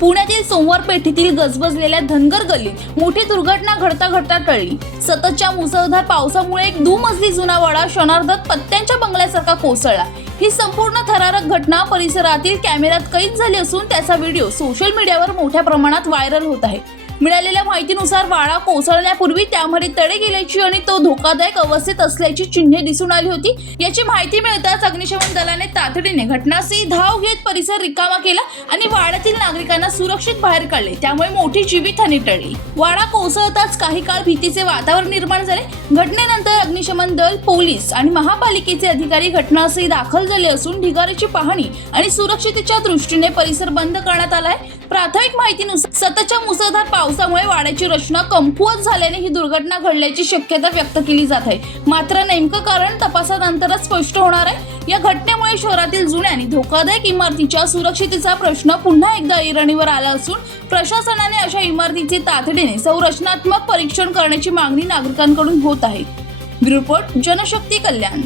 पुण्यातील सोमवार पेठेतील गजबजलेल्या धनगर गल्लीत मोठी दुर्घटना घडता टळली। सततच्या मुसळधार पावसामुळे एक दुमजली जुना वाडा क्षणार्धात पत्त्यांच्या बंगल्यासारखा कोसळला। ही संपूर्ण थरारक घटना परिसरातील कॅमेऱ्यात कैद झाली असून त्याचा व्हिडिओ सोशल मीडियावर मोठ्या प्रमाणात व्हायरल होत आहे। मिळालेल्या माहितीनुसार वाडा कोसळण्यापूर्वी त्यामध्ये तडे गेल्याची आणि तो धोकादायक अवस्थेत असल्याची चिन्हे दिसून आली होती। याची माहिती मिळताच अग्निशमन दलाने तातडीने घटनास्थळी धाव घेत परिसर रिकामा केला आणि वाड्यातील नागरिकांना सुरक्षित बाहेर काढले। त्यामुळे मोठी जीवितहानी टळली। वाडा कोसळताच काही काळ भीतीचे वातावरण निर्माण झाले। घटनेनंतर अग्निशमन दल, पोलीस आणि महापालिकेचे अधिकारी घटनास्थळी दाखल झाले असून ढिगाऱ्याची पाहणी आणि सुरक्षिततेच्या दृष्टीने परिसर बंद करण्यात आला आहे। प्राथमिक माहितीनुसार सततच्या मुसळधार पावसामुळे वाड्याची रचना कमकुवत झाल्याने ही दुर्घटना घडल्याची शक्यता व्यक्त केली जात आहे। मात्र नेमकं कारण तपासानंतरच स्पष्ट होणार आहे। या घटनेमुळे शहरातील जुन्या आणि धोकादायक इमारतीच्या सुरक्षिततेचा प्रश्न पुन्हा एकदा ऐरणीवर आला असून प्रशासनाने अशा इमारतीचे तातडीने संरचनात्मक परीक्षण करण्याची मागणी नागरिकांकडून होत आहे। ब्युरो रिपोर्ट, जनशक्ती कल्याण।